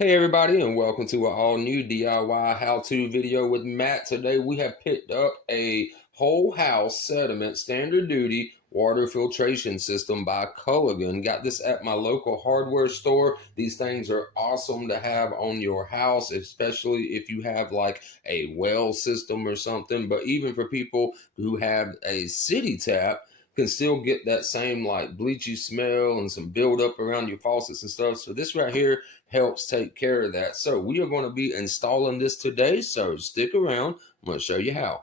Hey everybody, and welcome to an all new DIY how-to video with Matt. Today we have picked up a whole house sediment standard duty water filtration system by Culligan. Got this at my local hardware store. These things are awesome to have on your house, especially if you have like a well system or something. But even for people who have a city tap, can still get that same like bleachy smell and some buildup around your faucets and stuff. So this right here helps take care of that. So we are going to be installing this today. So stick around. I'm going to show you how.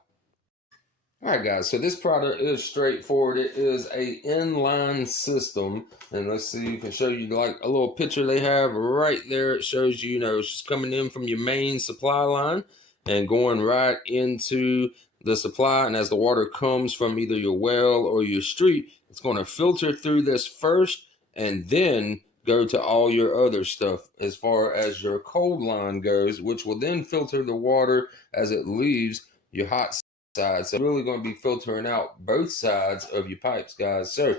All right, guys. So this product is straightforward. It is a inline system, and let's see if I can show you like a little picture they have right there. It shows you, it's just coming in from your main supply line and going right into the supply. And as the water comes from either your well or your street, it's going to filter through this first, and then go to all your other stuff as far as your cold line goes, which will then filter the water as it leaves your hot side. So really going to be filtering out both sides of your pipes, guys. So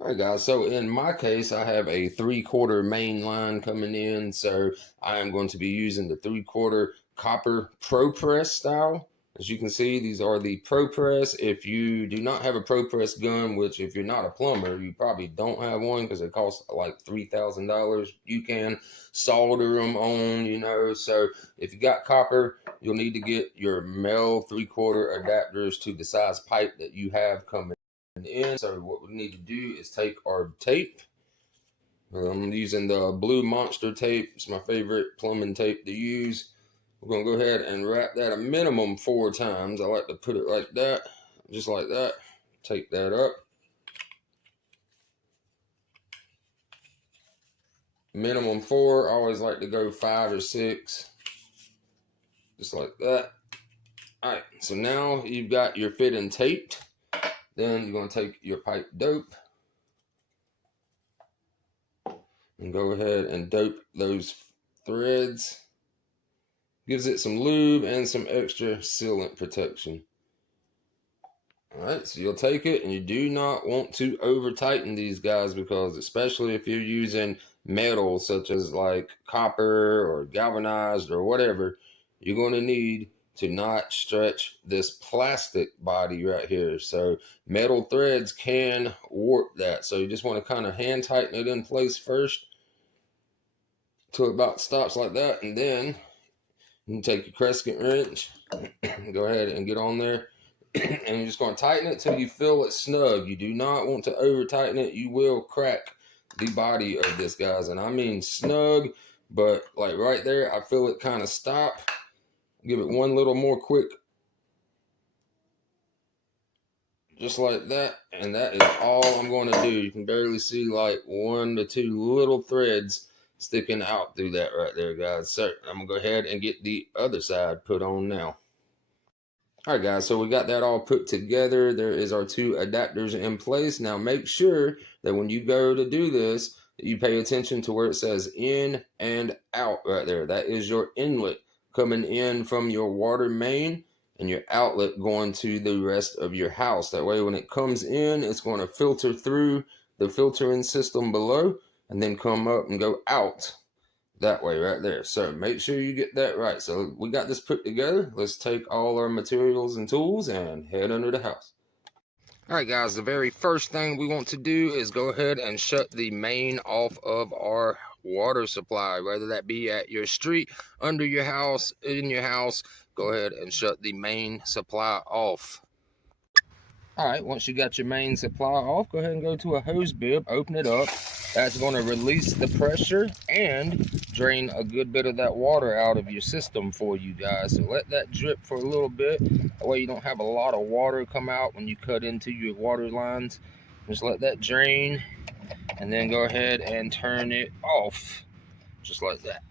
all right, guys, so in my case I have a 3/4 main line coming in, so I am going to be using the 3/4 copper Pro Press style. As you can see, these are the Pro Press. If you do not have a Pro Press gun, which if you're not a plumber, you probably don't have one because it costs like $3,000. You can solder them on, so if you got copper, you'll need to get your male 3/4 adapters to the size pipe that you have coming in. So what we need to do is take our tape. I'm using the blue monster tape. It's my favorite plumbing tape to use. We're going to go ahead and wrap that a minimum 4 times. I like to put it like that, just like that. Take that up. Minimum 4. I always like to go 5 or 6. Just like that. Alright, so now you've got your fitting taped. Then you're going to take your pipe dope and go ahead and dope those threads. Gives it some lube and some extra sealant protection. All right, so you'll take it, and you do not want to over tighten these guys, because especially if you're using metal such as like copper or galvanized or whatever, you're going to need to not stretch this plastic body right here. So metal threads can warp that. So you just want to kind of hand tighten it in place first till it about stops like that, and then you take your crescent wrench, go ahead and get on there, and you're just going to tighten it till you feel it snug. You do not want to over tighten it. You will crack the body of this, guys, and I mean snug, but like right there, I feel it kind of stop. Give it one little more quick, just like that, and that is all I'm going to do. You can barely see like 1 to 2 little threads sticking out through that right there, guys. So I'm gonna go ahead and get the other side put on now. All right, guys, so we got that all put together. There is our 2 adapters in place. Now make sure that when you go to do this, you pay attention to where it says in and out right there. That is your inlet coming in from your water main, and your outlet going to the rest of your house. That way when it comes in, it's going to filter through the filtering system below and then come up and go out that way right there. So make sure you get that right. So we got this put together. Let's take all our materials and tools and head under the house. All right, guys, the very first thing we want to do is go ahead and shut the main off of our water supply, whether that be at your street, under your house, in your house. Go ahead and shut the main supply off. All right, once you got your main supply off, go ahead and go to a hose bib, open it up. That's going to release the pressure and drain a good bit of that water out of your system for you guys. So let that drip for a little bit. That way you don't have a lot of water come out when you cut into your water lines. Just let that drain, and then go ahead and turn it off, just like that.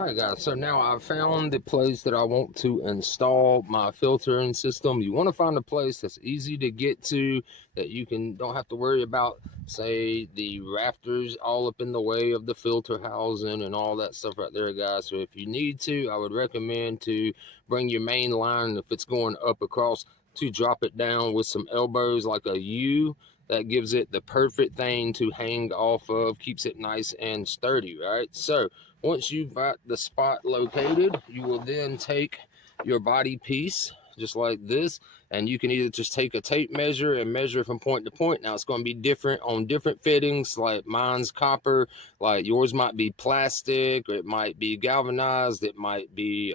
All right, guys, so now I've found the place that I want to install my filtering system. You want to find a place that's easy to get to, that you don't have to worry about, say, the rafters all up in the way of the filter housing and all that stuff right there, guys. So if you need to, I would recommend to bring your main line, if it's going up across, to drop it down with some elbows like a U, That gives it the perfect thing to hang off of, keeps it nice and sturdy, right? So once you've got the spot located, you will then take your body piece just like this, and you can either just take a tape measure and measure from point to point. Now it's going to be different on different fittings, like mine's copper, like yours might be plastic, or it might be galvanized, it might be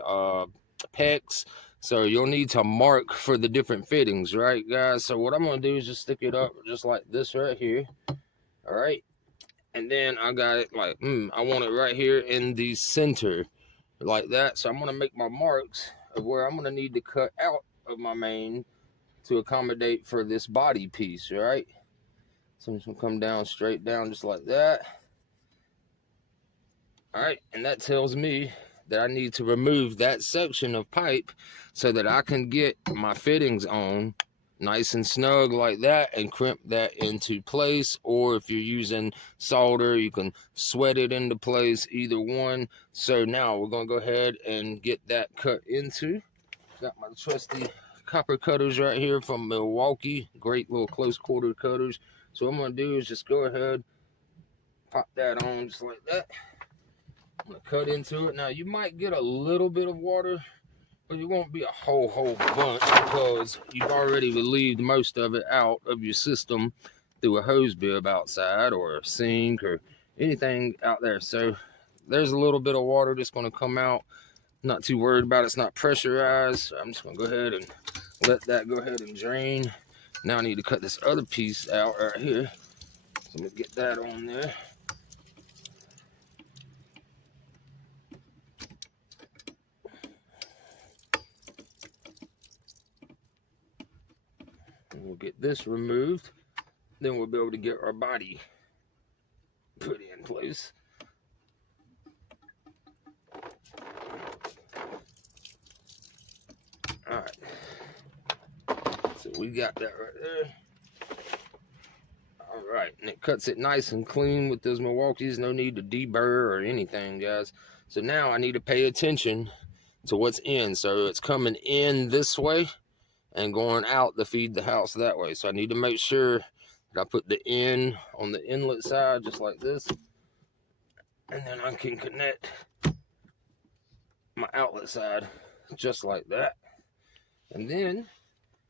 PEX. So you'll need to mark for the different fittings, right, guys? So what I'm going to do is just stick it up just like this right here. All right. And then I got it like, I want it right here in the center like that. So I'm going to make my marks of where I'm going to need to cut out of my main to accommodate for this body piece, right? So I'm just going to come down straight down just like that. All right. And that tells me that I need to remove that section of pipe so that I can get my fittings on nice and snug like that and crimp that into place. Or if you're using solder, you can sweat it into place, either one. So now we're going to go ahead and get that cut into. Got my trusty copper cutters right here from Milwaukee. Great little close quarter cutters. So what I'm going to do is just go ahead, pop that on just like that. I'm going to cut into it. Now, you might get a little bit of water, but it won't be a whole bunch because you've already relieved most of it out of your system through a hose bib outside or a sink or anything out there. So there's a little bit of water that's going to come out. Not too worried about it. It's not pressurized. So I'm just going to go ahead and let that go ahead and drain. Now I need to cut this other piece out right here. So I'm going to get that on there. We'll get this removed, then we'll be able to get our body put in place. All right, so we got that right there. All right, and it cuts it nice and clean with those Milwaukees. No need to deburr or anything, guys. So now I need to pay attention to what's in. So it's coming in this way and going out to feed the house that way. So I need to make sure that I put the end on the inlet side just like this, and then I can connect my outlet side just like that. And then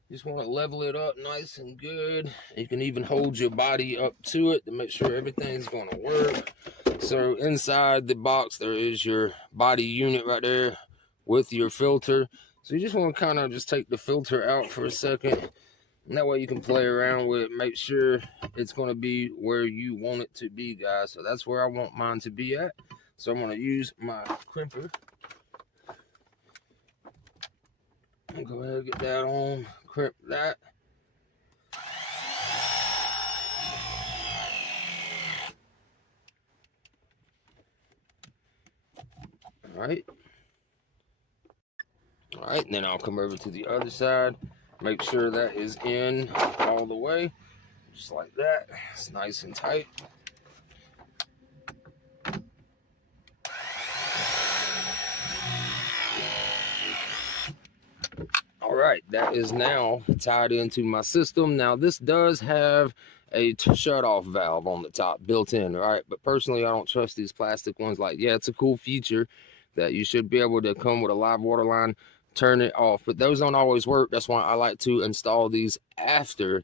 you just want to level it up nice and good. You can even hold your body up to it to make sure everything's going to work. So inside the box there is your body unit right there with your filter. So you just want to kind of just take the filter out for a second, and that way you can play around with it, make sure it's going to be where you want it to be, guys. So that's where I want mine to be at. So I'm going to use my crimper. I'll go ahead and get that on, crimp that. All right. All right, and then I'll come over to the other side, make sure that is in all the way, just like that. It's nice and tight. All right, that is now tied into my system. Now this does have a shut-off valve on the top built in, right? But personally, I don't trust these plastic ones. Like, yeah, it's a cool feature that you should be able to come with a live water line, turn it off, but those don't always work. That's why I like to install these after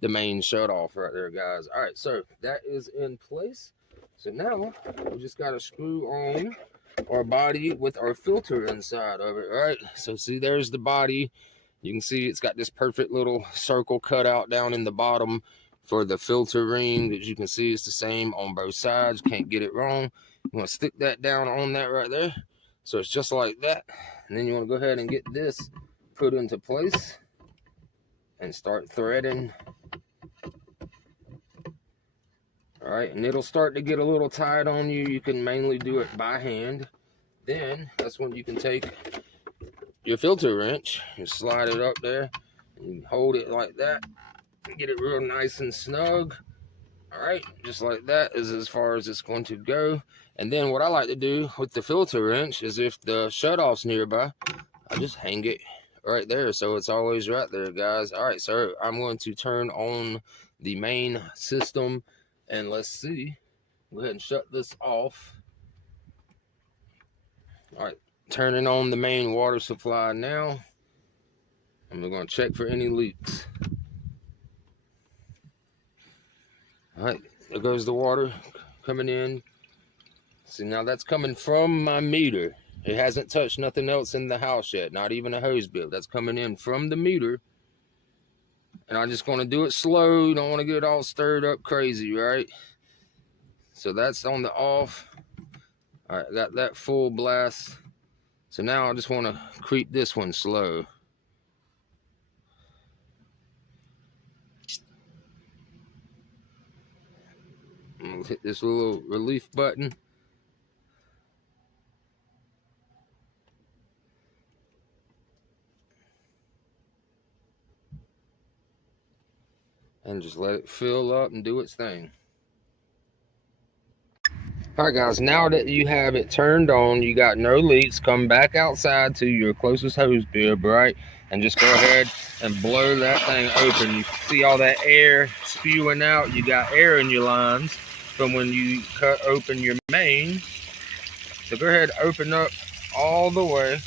the main shut off right there, guys. All right, so that is in place. So now we just got to screw on our body with our filter inside of it, right? So see, there's the body. You can see it's got this perfect little circle cut out down in the bottom for the filter ring. As you can see, it's the same on both sides. Can't get it wrong. You want to stick that down on that right there. So it's just like that. And then you want to go ahead and get this put into place and start threading. All right, and it'll start to get a little tight on you. You can mainly do it by hand. Then that's when you can take your filter wrench and slide it up there and hold it like that and get it real nice and snug. All right, just like that is as far as it's going to go. And then what I like to do with the filter wrench is if the shutoff's nearby, I just hang it right there, so it's always right there, guys. All right, so I'm going to turn on the main system. And let's see, go ahead and shut this off. All right, turning on the main water supply now. And we're going to check for any leaks. All right, there goes the water coming in. See, now that's coming from my meter. It hasn't touched nothing else in the house yet, not even a hose bill. That's coming in from the meter. And I'm just going to do it slow. Don't want to get it all stirred up crazy, right? So that's on the off. All right, got that full blast. So now I just want to creep this one slow. I'm going to hit this little relief button. And just let it fill up and do its thing. All right, guys, now that you have it turned on, you got no leaks, come back outside to your closest hose bib, right? And just go ahead and blow that thing open. You see all that air spewing out. You got air in your lines from when you cut open your main. So go ahead, open up all the way.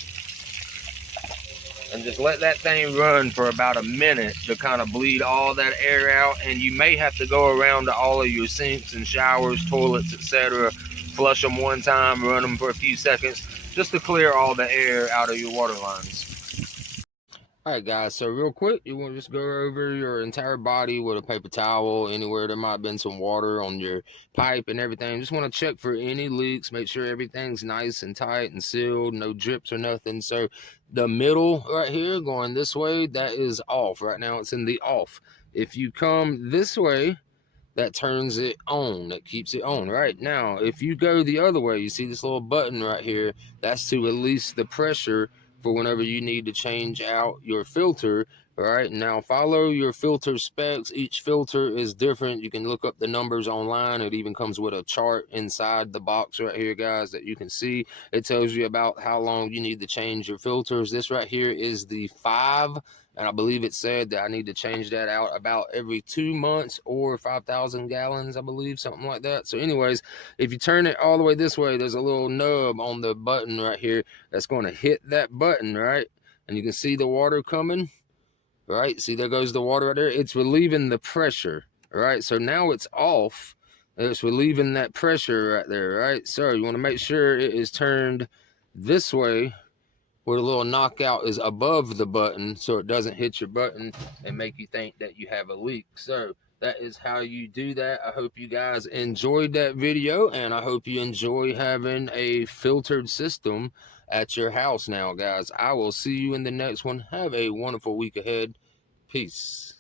And just let that thing run for about a minute to kind of bleed all that air out. And you may have to go around to all of your sinks and showers, toilets, etc. Flush them one time, run them for a few seconds, just to clear all the air out of your water lines. All right, guys, so real quick, you want to just go over your entire body with a paper towel, anywhere there might have been some water on your pipe and everything. Just want to check for any leaks, make sure everything's nice and tight and sealed, no drips or nothing. So the middle right here going this way, that is off. Right now it's in the off. If you come this way, that turns it on, that keeps it on. Right now, if you go the other way, you see this little button right here, that's to release the pressure for whenever you need to change out your filter. All right, now follow your filter specs. Each filter is different. You can look up the numbers online. It even comes with a chart inside the box right here, guys, that you can see. It tells you about how long you need to change your filters. This right here is the 5, and I believe it said that I need to change that out about every 2 months or 5,000 gallons, I believe, something like that. So anyways, if you turn it all the way this way, there's a little nub on the button right here that's going to hit that button, right? And you can see the water coming, right? See, there goes the water right there. It's relieving the pressure, right? So now it's off. It's relieving that pressure right there, right? So you want to make sure it is turned this way, where the little knockout is above the button, so it doesn't hit your button and make you think that you have a leak. So that is how you do that. I hope you guys enjoyed that video, and I hope you enjoy having a filtered system at your house now, guys. I will see you in the next one. Have a wonderful week ahead. Peace.